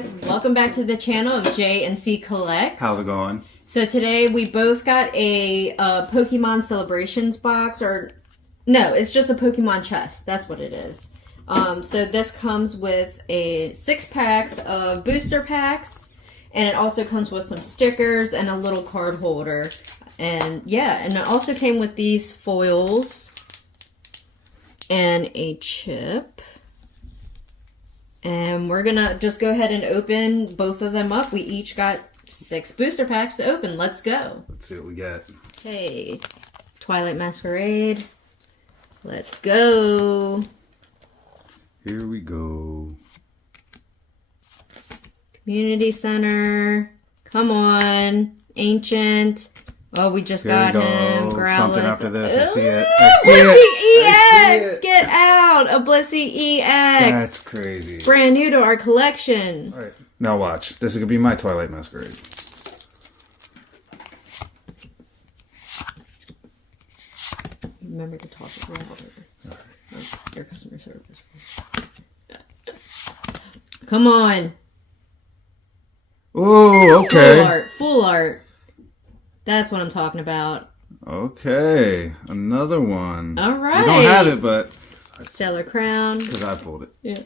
guys, welcome back to the channel of J and C Collects. How's it going? So today we both got a Pokemon Celebrations box, or no, it's just a Pokemon chest. That's what it is. So this comes with 6 packs of booster packs, and it also comes with some stickers and a little card holder. And yeah, and it also came with these foils and a chip. And we're gonna just go ahead and open both of them up. We each got 6 booster packs to open. Let's go. Let's see what we get. Okay, Twilight Masquerade. Let's go. Here we go. Community Center. Come on. Ancient. Oh, we just got him. Growlithe. Something after this. I see it. Blissey I see EX! it. Get out! A Blissey EX! That's crazy. Brand new to our collection. All right. Now watch. This is going to be my Twilight Masquerade. Remember to toss it right over. All right. Your customer service. Come on. Oh, okay. Full art. Full art. That's what I'm talking about. Okay. Another one. All right. You don't have it, but... Stellar Crown. Because I pulled it. Yeah.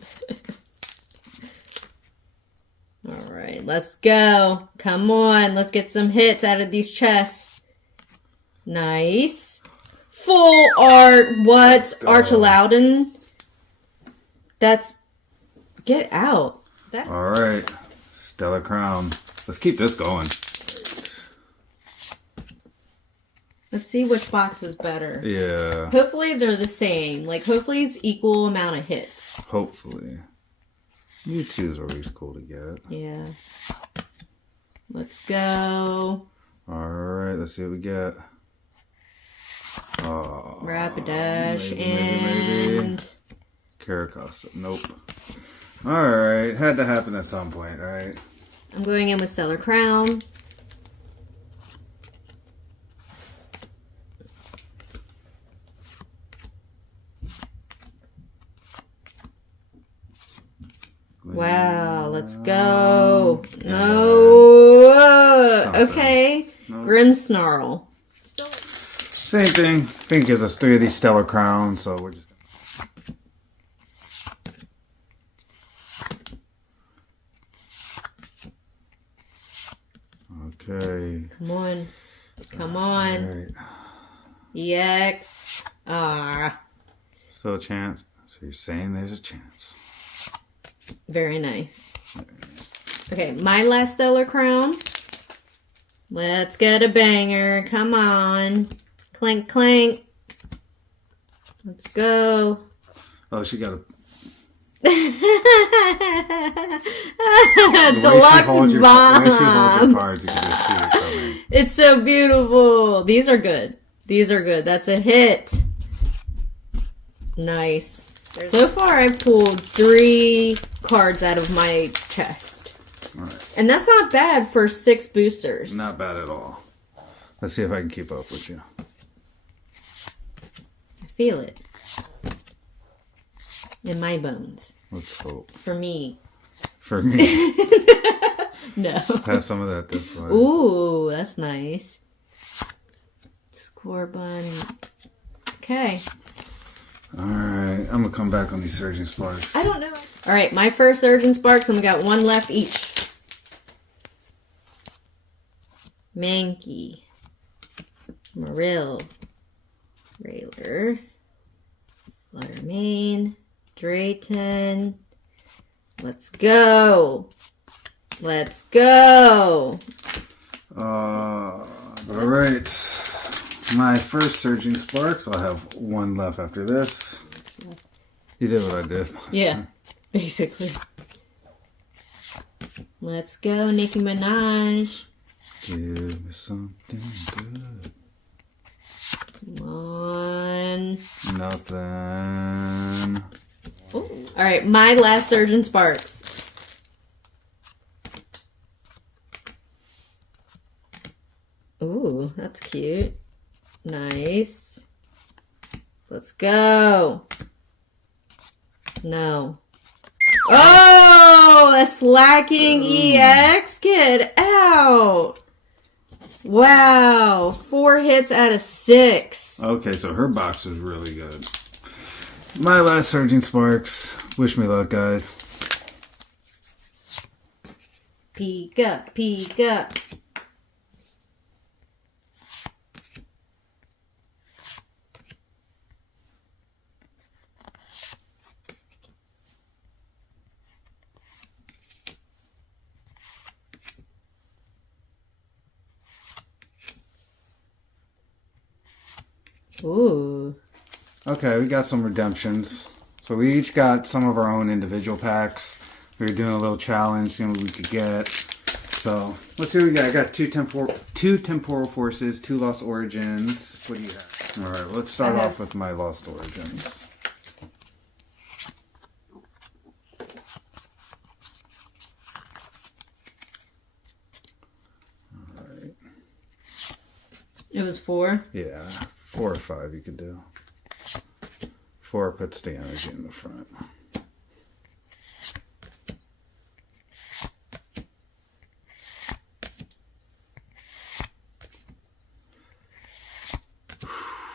All right. Let's go. Come on. Let's get some hits out of these chests. Nice. Full art. What? Archelaudin. That's... Get out. That... All right. Stellar Crown. Let's keep this going. Let's see which box is better. Yeah. Hopefully they're the same. Like, hopefully it's equal amount of hits. Hopefully. Mewtwo's always cool to get. Yeah. Let's go. Alright, let's see what we get. Oh, Rapidash maybe. and... Caracosta. Nope. Alright, had to happen at some point, alright? I'm going in with Stellar Crown. Wow, let's go. No. Okay. No. Grimmsnarl. Same thing. I think gives us 3 of these Stellar Crowns, so we're just... Okay. Come on. Come on. Right. EX. Ah. Still a chance. So you're saying there's a chance. Very nice. Okay, my last Stellar Crown. Let's get a banger. Come on. Clink, clink. Let's go. Oh, she got a... Deluxe The way she holds her bomb. cards, you can just see it coming. It's so beautiful. These are good. These are good. That's a hit. Nice. So far, I've pulled 3 cards out of my chest. All right. And that's not bad for 6 boosters. Not bad at all. Let's see if I can keep up with you. I feel it. In my bones. Let's hope. For me. For me. No. Pass some of that this way. Ooh, that's nice. Scorbun. Okay. Alright, I'm gonna come back on these Surging Sparks. I don't know. Alright, my first Surgeon Sparks, and we got 1 left each. Mankey. Marill. Railer. Fluttermane. Drayton. Let's go. Let's go. Alright. My first Surging Sparks. I'll have 1 left after this. You did what I did. Yeah, basically. Let's go, Nicki Minaj. Give me something good. Come on. Nothing. Alright, my last Surgeon Sparks. Ooh, that's cute. Nice. Let's go. No. Oh, a Slacking EX. Get out. Wow. 4 hits out of 6. Okay, so her box is really good. My last Surging Sparks. Wish me luck, guys. Pika, Pika. Ooh. Okay, we got some redemptions. So we each got some of our own individual packs. We were doing a little challenge, seeing what we could get. So let's see what we got. I got two temporal forces, 2 lost origins. What do you have? All right, let's start off with my lost origins. All right. It was 4? Yeah, 4 or 5 you could do. 4 puts the energy in the front.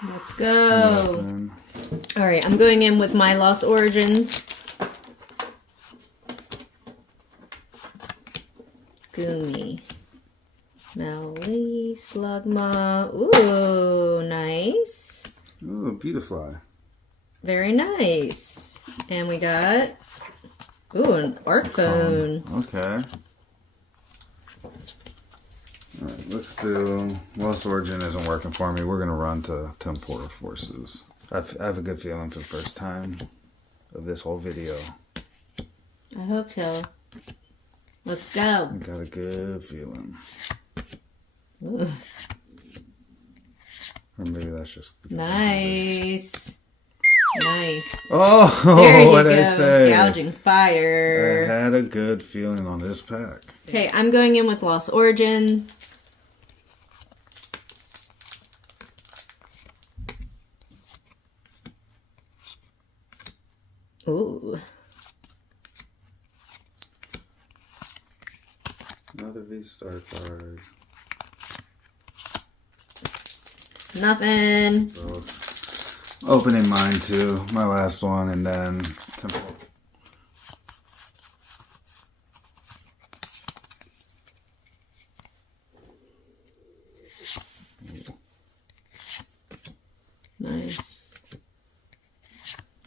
Let's go. Nothing. All right, I'm going in with my Lost Origins. Goomy. Melly, Slugma. Ooh, nice. Ooh, Beautifly. Very nice. And we got, ooh, an Art Phone. Okay. Alright, let's do... Lost Origin isn't working for me. We're going to run to Temporal Forces. I have a good feeling for the first time of this whole video. I hope so. Let's go. I got a good feeling. Ooh. Or maybe that's just... Nice. Nice. Oh, There you what'd go. I say? Gouging Fire. I had a good feeling on this pack. Okay, I'm going in with Lost Origin. Ooh. Another V-Star card. Nothing. So, opening mine too. My last one, and then Temporal. Nice.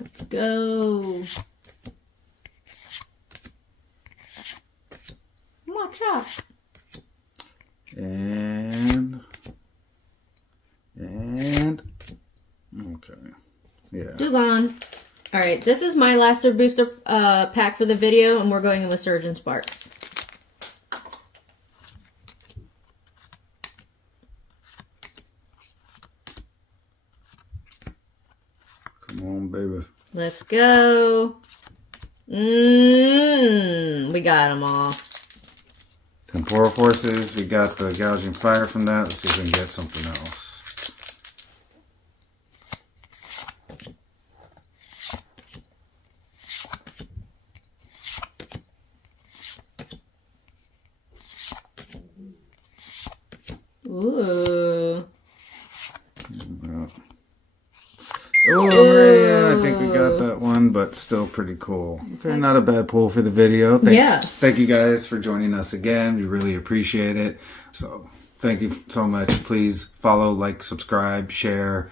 Let's go. Watch out. And okay. Yeah. Dugong. Alright, this is my last booster pack for the video, and we're going in with Surgeon Sparks. Come on, baby. Let's go. We got them all. Temporal Forces, we got the Gouging Fire from that. Let's see if we can get something else. Ooh. Oh, yeah, I think we got that one, but still pretty cool. Okay, not a bad pull for the video. Thank you guys for joining us again. We really appreciate it. So, thank you so much. Please follow, like, subscribe, share,